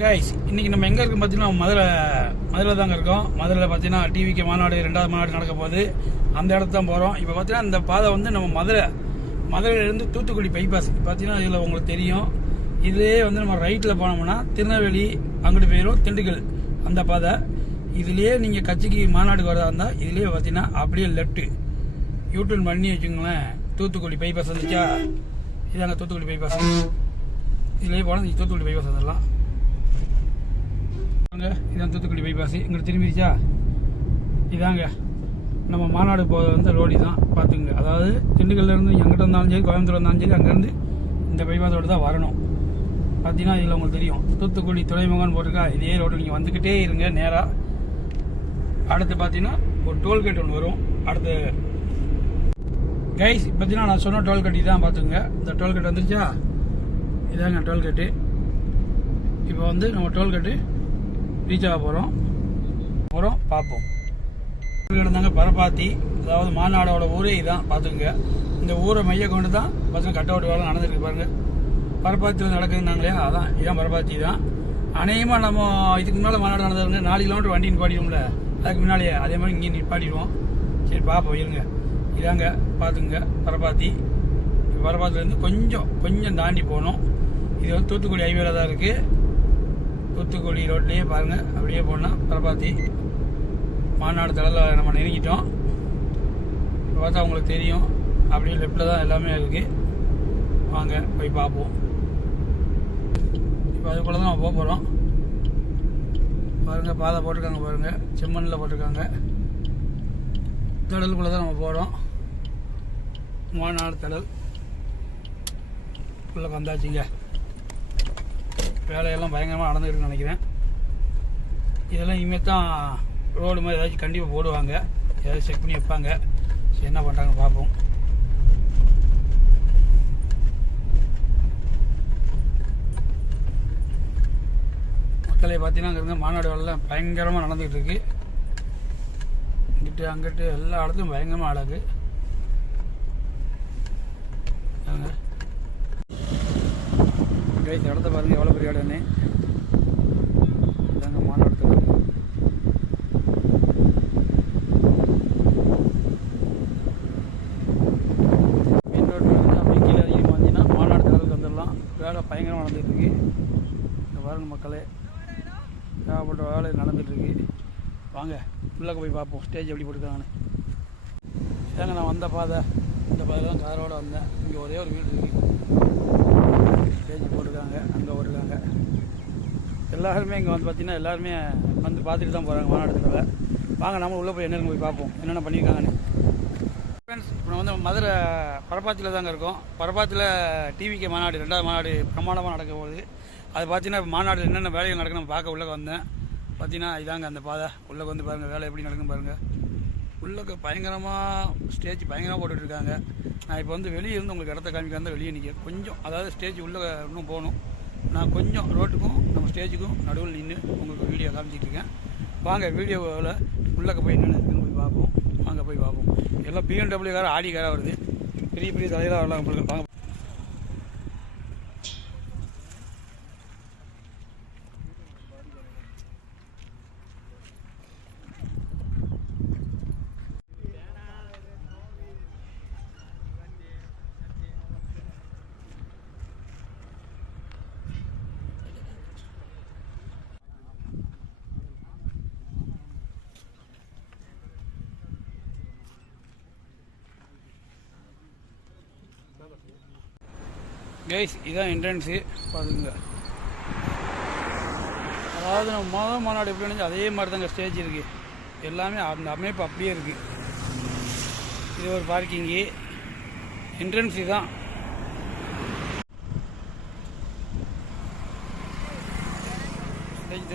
Guys இன்றைக்கி நம்ம எங்கே இருக்கோம் பார்த்தீங்கன்னா மதுரை மதுரை தாங்க இருக்கோம். மதுரையில் பார்த்தீங்கன்னா டிவிக்கு மாநாடு ரெண்டாவது மாநாடு நடக்க போகுது. அந்த இடத்து தான் போகிறோம் இப்போ பார்த்தீங்கன்னா இந்த பாதை வந்து நம்ம மதுரை மதுரையிலேருந்து தூத்துக்குடி பைபாஸ் பார்த்தீங்கன்னா இதில் உங்களுக்கு தெரியும். இதுலேயே வந்து நம்ம ரைட்டில் போனோம்னா திருநெல்வேலி அங்கிட்டு போயிடும் திண்டுக்கல் அந்த பாதை. இதுலேயே நீங்கள் கட்சிக்கு மாநாடுக்கு வரதா இருந்தால் இதுலேயே பார்த்தீங்கன்னா அப்படியே லெஃப்ட்டு யூடியூன் பண்ணி வச்சுங்களேன் தூத்துக்குடி பைபாஸ் வந்துச்சா? இதாங்க தூத்துக்குடி பைபாஸ் இதுலேயே போனால் நீங்கள் தூத்துக்குடி பைபாஸ் வந்துடலாம் வாங்க இதான் தூத்துக்குடி பைபாஸ் எங்களுக்கு திரும்பிடுச்சா இதாங்க. நம்ம மாநாடு போக வந்து ரோடி தான். பார்த்துங்க அதாவது திண்டுக்கல்லேருந்து எங்கிட்ட இருந்தாலும் சரி கோயம்புத்தூர் இருந்தாலும் சரி அங்கேருந்து இந்த பைபாஸோடு தான் வரணும். பார்த்தீங்கன்னா இதில் உங்களுக்கு தெரியும். தூத்துக்குடி துறைமுகம்னு போட்டிருக்கா இதே ரோடு நீங்கள் வந்துக்கிட்டே இருங்க நேராக அடுத்து பார்த்தீங்கன்னா ஒரு டோல்கேட் ஒன்று வரும். அடுத்து கைஸ் பார்த்தீங்கன்னா நான் சொன்ன டோல்கேட் இதான் பார்த்துங்க இந்த டோல்கேட் வந்துருச்சா? இதாங்க டோல்கேட்டு இப்போ வந்து நம்ம டோல்கேட்டு ரீச் ஆக போகிறோம் போகிறோம் பார்ப்போம். நடந்தாங்க பரப்பாத்தி அதாவது மாநாடோட ஊரே இதான் பார்த்துக்குங்க. இந்த ஊரை மைய கொண்டு தான் பசங்க கட் அவுட் வேலை நடந்துருக்கு பாருங்க. பரப்பாத்தியில் நடக்குதுன்னாங்களே அதான் இதான் பரப்பாத்தி தான். அநேகமாக நம்ம இதுக்கு முன்னால் மாநாடு நடந்ததுங்க. நாலு கிலோமீட்டர் வண்டி நிப்பாடிடும்ல அதுக்கு முன்னாலேயே அதே மாதிரி இங்கே நிப்பாடிடுவோம் சரி பார்ப்போம் இருங்க. இதாங்க பார்த்துங்க பரப்பாத்தி பரப்பாத்திலேருந்து கொஞ்சம் கொஞ்சம் தாண்டி போகணும் இது வந்து தூத்துக்குடி ஹைவேல தான் இருக்குது தூத்துக்குடி ரோட்லேயே பாருங்கள் அப்படியே போனால் பரப்பாத்தி மாநாடு தடவில் நம்ம நெருங்கிட்டோம். பார்த்தா உங்களுக்கு தெரியும். அப்படியே லெஃப்டில் தான் எல்லாமே இருக்குது வாங்க போய் பார்ப்போம். இப்போ அதுக்குள்ளே தான் நம்ம போக போகிறோம் பாருங்கள் பாதை போட்டிருக்காங்க பாருங்கள் செம்மண்ணில் போட்டிருக்காங்க. தடலுக்குள்ளே தான் நம்ம போகிறோம் மாநாடு தடல். உள்ளே வந்தாச்சுங்க. வேலையெல்லாம் பயங்கரமாக நடந்துருக்குன்னு நினைக்கிறேன். இதெல்லாம் இனிமேல் தான் ரோடு மாதிரி ஏதாச்சும் கண்டிப்பாக போடுவாங்க. ஏதாவது செக் பண்ணி வைப்பாங்க. சரி என்ன பண்ணுறாங்க பார்ப்போம். மக்களை பார்த்தீங்கன்னா அங்கே இருந்த மாநாடு வேலைலாம் பயங்கரமாக நடந்துகிட்டு இருக்கு. இங்கிட்டு அங்கிட்டு எல்லா இடத்துலையும் பயங்கரமாக அழகு பாருங்க. கைஸ் இடத்த பாருங்க எவ்வளோ பெரிய இடம்னு இதாங்க மாநாடு மெயின் ரோட்டில் வந்து அப்படியே கீழே இறங்கி வந்தீங்கன்னா மாநாடு திடலுக்கு வந்துடலாம். வேலை பயங்கரமாக நடந்துட்டு இங்கே இங்க பாருங்க மக்களே தேவைப்பட்ட வேலை நடந்துகிட்ருக்கு வாங்க உள்ளக்க போய் பார்ப்போம். ஸ்டேஜ் எப்படி போட்டுருக்காங்கன்னு. ஏங்க நான் வந்த பாதை இந்த பாதையில் தான் காரோட வந்தேன். இங்கே ஒரே ஒரு வீடு இருக்குது ஸ்டேஜ் போட்டிருக்காங்க அங்கே போட்டிருக்காங்க. எல்லாருமே இங்கே வந்து பார்த்தீங்கன்னா எல்லாருமே வந்து பார்த்துட்டு தான் போகிறாங்க மாநாட்டத்தில் வாங்க நம்ம உள்ளே போய் என்னென்னு போய் பார்ப்போம். என்னென்ன பண்ணியிருக்காங்கன்னு. ஃப்ரெண்ட்ஸ் இப்போ நான் வந்து மதுரை பரப்பாத்தியில் தாங்க இருக்கோம். பரப்பாத்தில் டிவிக்கு மாநாடு ரெண்டாவது மாநாடு பிரமாண்டமாக நடக்க போகுது. அது பார்த்தீங்கன்னா இப்போ மாநாடு என்னென்ன வேலைகள் நடக்குன்னு பார்க்க உள்ளே வந்தேன். பார்த்தீங்கன்னா இதாங்க அந்த பாதை. உள்ளே வந்து பாருங்கள் வேலை எப்படி நடக்குன்னு பாருங்கள் உள்ளக்க பயங்கரமாக ஸ்டேஜ் பயங்கரமாக போட்டுட்ருக்காங்க. நான் இப்போ வந்து வெளியே இருந்து உங்களுக்கு இடத்த காமிக்க வந்தால் வெளியே நிற்க கொஞ்சம் அதாவது ஸ்டேஜ் உள்ளே இன்னும் போகணும். நான் கொஞ்சம் ரோட்டுக்கும் நம்ம ஸ்டேஜுக்கும் நடுவில் நின்று உங்களுக்கு வீடியோ காமிச்சிட்ருக்கேன். வாங்க வீடியோவில் உள்ளக்க போய் என்னென்ன இருக்குன்னு போய் பார்ப்போம். வாங்க போய் பார்ப்போம். எல்லாம் பிஎம்டபிள்யூ காரம் ஆடி காராக வருது. பெரிய பெரிய தலையில் வரலாம் உங்களுக்கு வாங்க கைஸ் இதான் என்ட்ரன்ஸு பார்த்துங்க அதாவது நம்ம மொதல் மாநாடு எப்படி நினச்சி அதே மாதிரி தாங்க ஸ்டேஜ் இருக்குது எல்லாமே அந்த அமைப்பு அப்படியே இருக்குது இது ஒரு பார்க்கிங்கு என்ட்ரன்ஸ் இதுதான் ஸ்டேஜ்